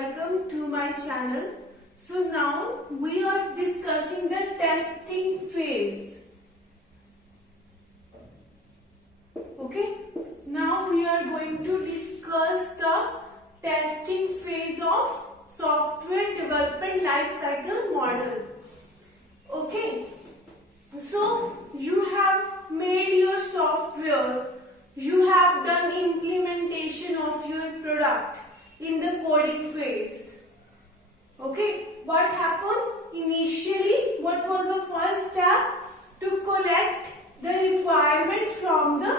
welcome to my channel. So now we are discussing the testing phase. Okay, now we are going to discuss the testing phase of software development life cycle model. Okay, so you have made your software, you have done implementation of your product in the coding phase. Okay, what happened? Initially, what was the first step? To collect the requirement from the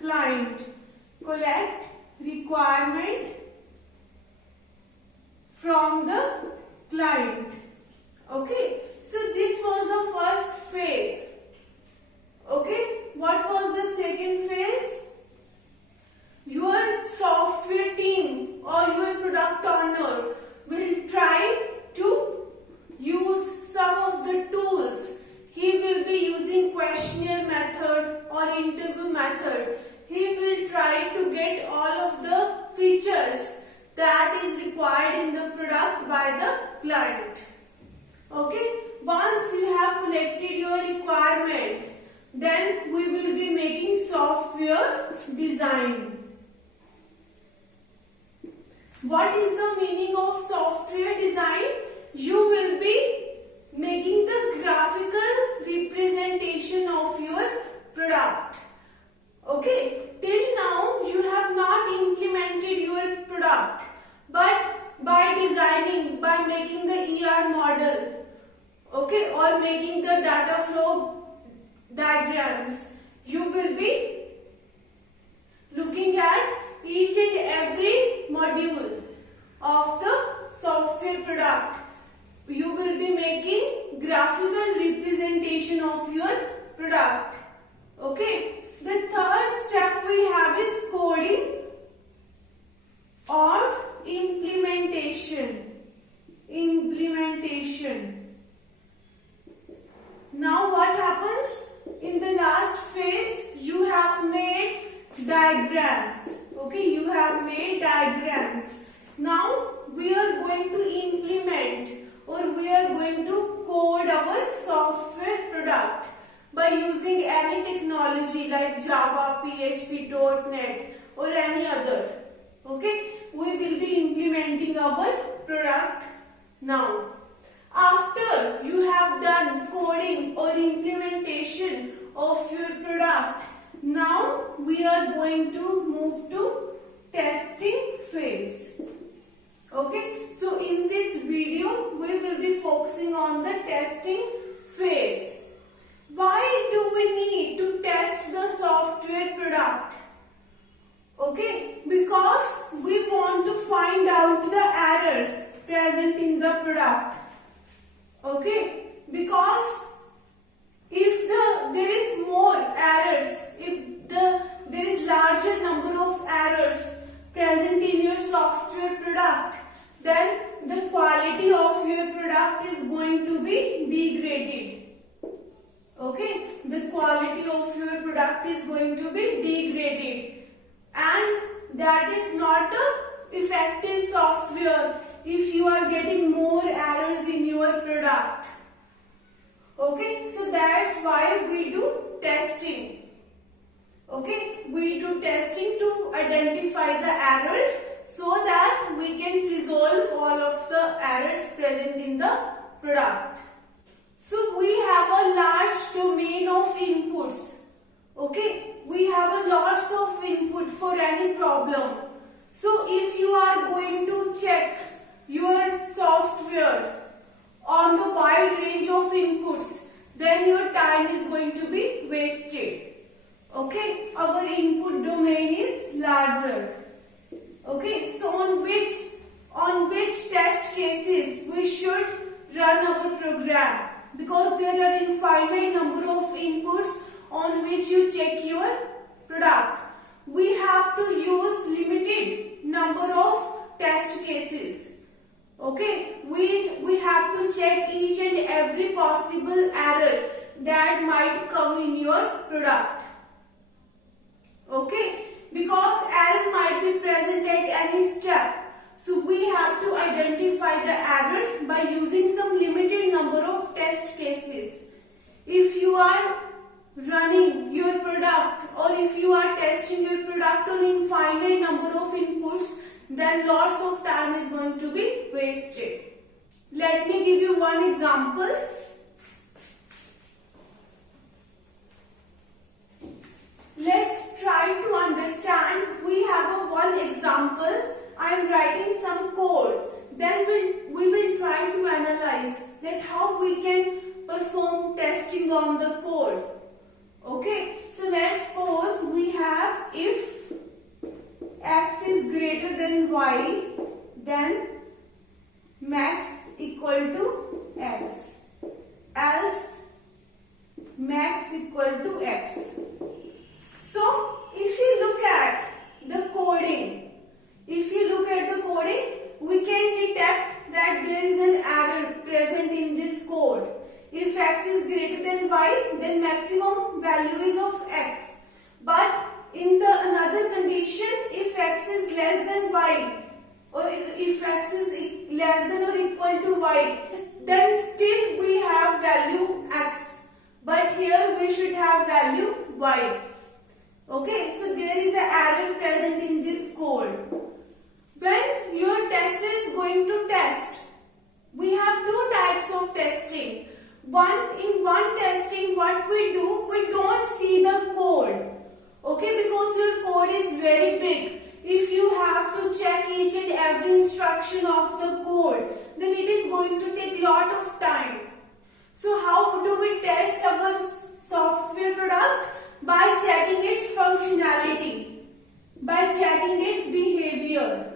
client. Collect requirement from the client. Okay, so this was the first phase. Okay, what was the second phase? Your software team or your product owner will try to use some of the tools. He will be using questionnaire method or interview method. He will try to get all of the features that is required in the product by the client. Okay, once you have collected your requirement, then we will be making software design. What is the meaning of software design? You will be making the graphical representation of your product. Okay, till now you have not implemented your product, but by designing, by making the ER model, okay, or making the data flow diagrams, you will be looking at each and every module of the software product. You will be making graphical representation of your product. Okay, the third step we have is coding or implementation. Now what happens? In the last phase, you have made diagrams. Okay, you have made diagrams. Now we are going to implement or we are going to code our software product by using any technology like Java, PHP, .NET or any other. Okay, we will be implementing our product now. After you have done coding or implementation of your product, now we are going to move to testing phase. Okay, so in this video we will be focusing on the testing phase. Why do we need to test the software product? Okay, because we want to find out the errors present in the product. Okay, because if there is more errors, if there is larger number of errors present in your software product, then the quality of your product is going to be degraded. Okay, the quality of your product is going to be degraded, and that is not a effective software if you are getting more errors in your product. Okay, so that's why we do testing. Okay, we do testing to identify the error so that we can resolve all of the errors present in the product. So we have a large domain of inputs. Okay, we have a lots of input for any problem. So if you are going to check your software on the wide range of inputs, then your time is going to be wasted. Okay, our input domain is larger. Okay, so on which test cases we should run our program, because there are infinite number of inputs on which you check your product. We have to use limited number of test cases. Okay, we have to check each and every possible error that might come in your product. Okay, because error might be present at any step. So we have to identify the error by using some limited number of test cases. If you are running your product or if you are testing your product on infinite number of inputs, then lots of time is going to be wasted. Let me give you one example. Let's try to understand. We have one example. I am writing some code. Then we will try to analyze that how we can perform testing on the code. Okay, so let's suppose we have if x is greater than y, then max equal to x, else max equal to x. So if you look at the coding, we can detect that there is an error present in this code. If x is greater than y, then maximum value is of x. But in the another condition, if x is less than y, or if x is less than or equal to y, then still we have value x. But here we should have value y. Okay, so there is an error present in this code. When your tester is going to test, we have two types of testing. In one testing, what we do, we don't see the code. Okay, because your code is very big. If you have to check each and every instruction of the code, then it is going to take lot of time. So how do we test our software product? By checking its functionality, by checking its behavior.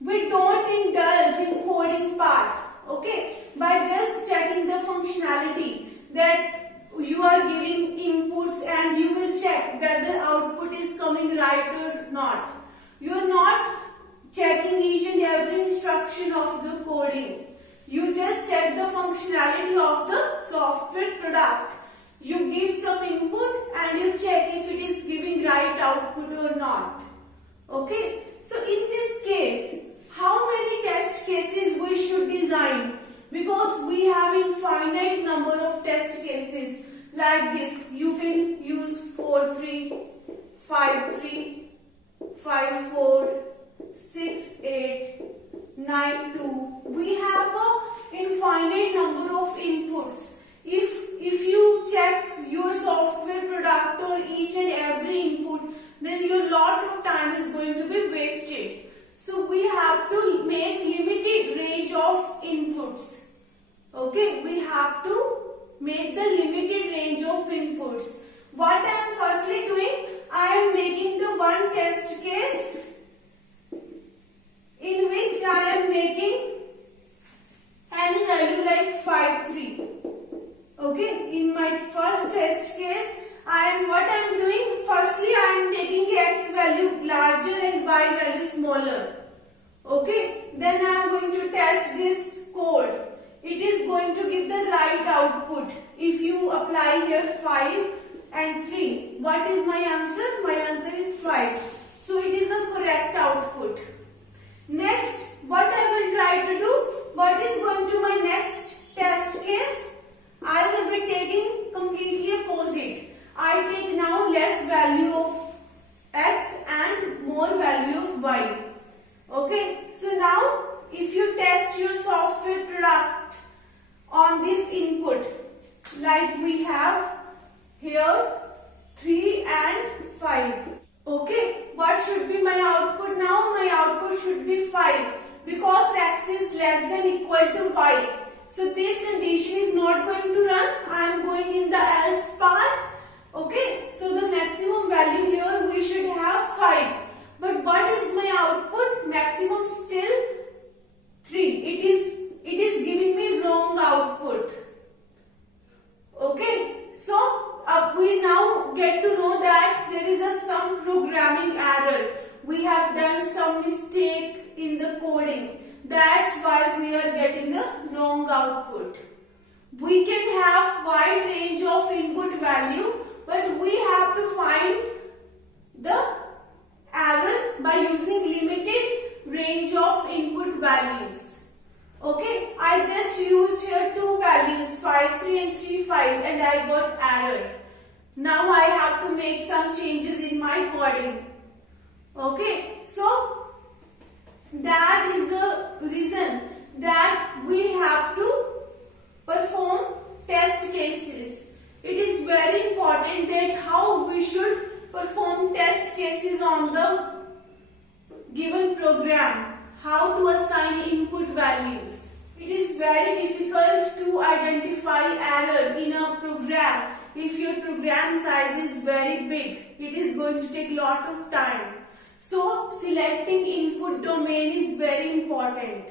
We don't indulge in coding part, okay? By just checking the functionality, that you are giving inputs and you will check whether output is coming right or not. You are not checking each and every instruction of the coding. You just check the functionality of the software product. You give some input and you check if it is giving right output or not. Okay? So in this case, how many test cases we should design? Because we have infinite number of test cases like this. You can use 4, 3, 5, 3, 5, 4, 6, 8, 9, 2. We have an infinite number of inputs. If you check your software product or each and every input, then your lot of time is going to be wasted. So we have to make limited range of inputs. Okay, we have to make the limited range of inputs. What I am firstly doing, I am making the one test case in which I am making any value like 5, 3. Okay, in my first test case, what I am doing, firstly I am taking x value larger and y value smaller. Okay, then I am going to test this code. It is going to give the right output. If you apply here 5 and 3, what is my answer? My answer is 5. So it is a correct output. Next, what I will try to do, what is going to my next test case? I will be taking completely opposite. I take now less value of x and more value of y. Okay, so now if you test your software product on this input, like we have here 3 and 5. Okay, what should be my output now? My output should be 5 because x is less than equal to y. So this condition is not going to run. I am going in the else part. Okay, so the maximum value here we should have 5. But what is my output? Maximum still 3. It is giving me wrong output. Okay, so we now get to know that there is some programming error. We have done some mistake in the coding. That's why we are getting the wrong output. We can have wide range of input value, but we have to find the error by using limited range of input. values. Okay, I just used here two values 5, 3 and 3, 5 and I got error. Now I have to make some changes in my coding. Okay, so that is the reason that we have to perform test cases. It is very important that how we should perform test cases on the given program, how to assign input values. It is very difficult to identify error in a program. If your program size is very big, it is going to take a lot of time. So selecting input domain is very important.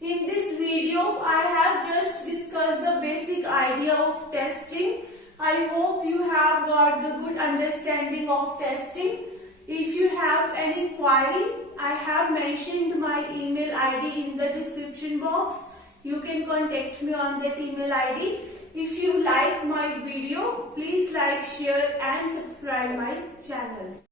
In this video, I have just discussed the basic idea of testing. I hope you have got the good understanding of testing. If you have any query, I have mentioned my email ID in the description box. You can contact me on that email ID. If you like my video, please like, share and subscribe my channel.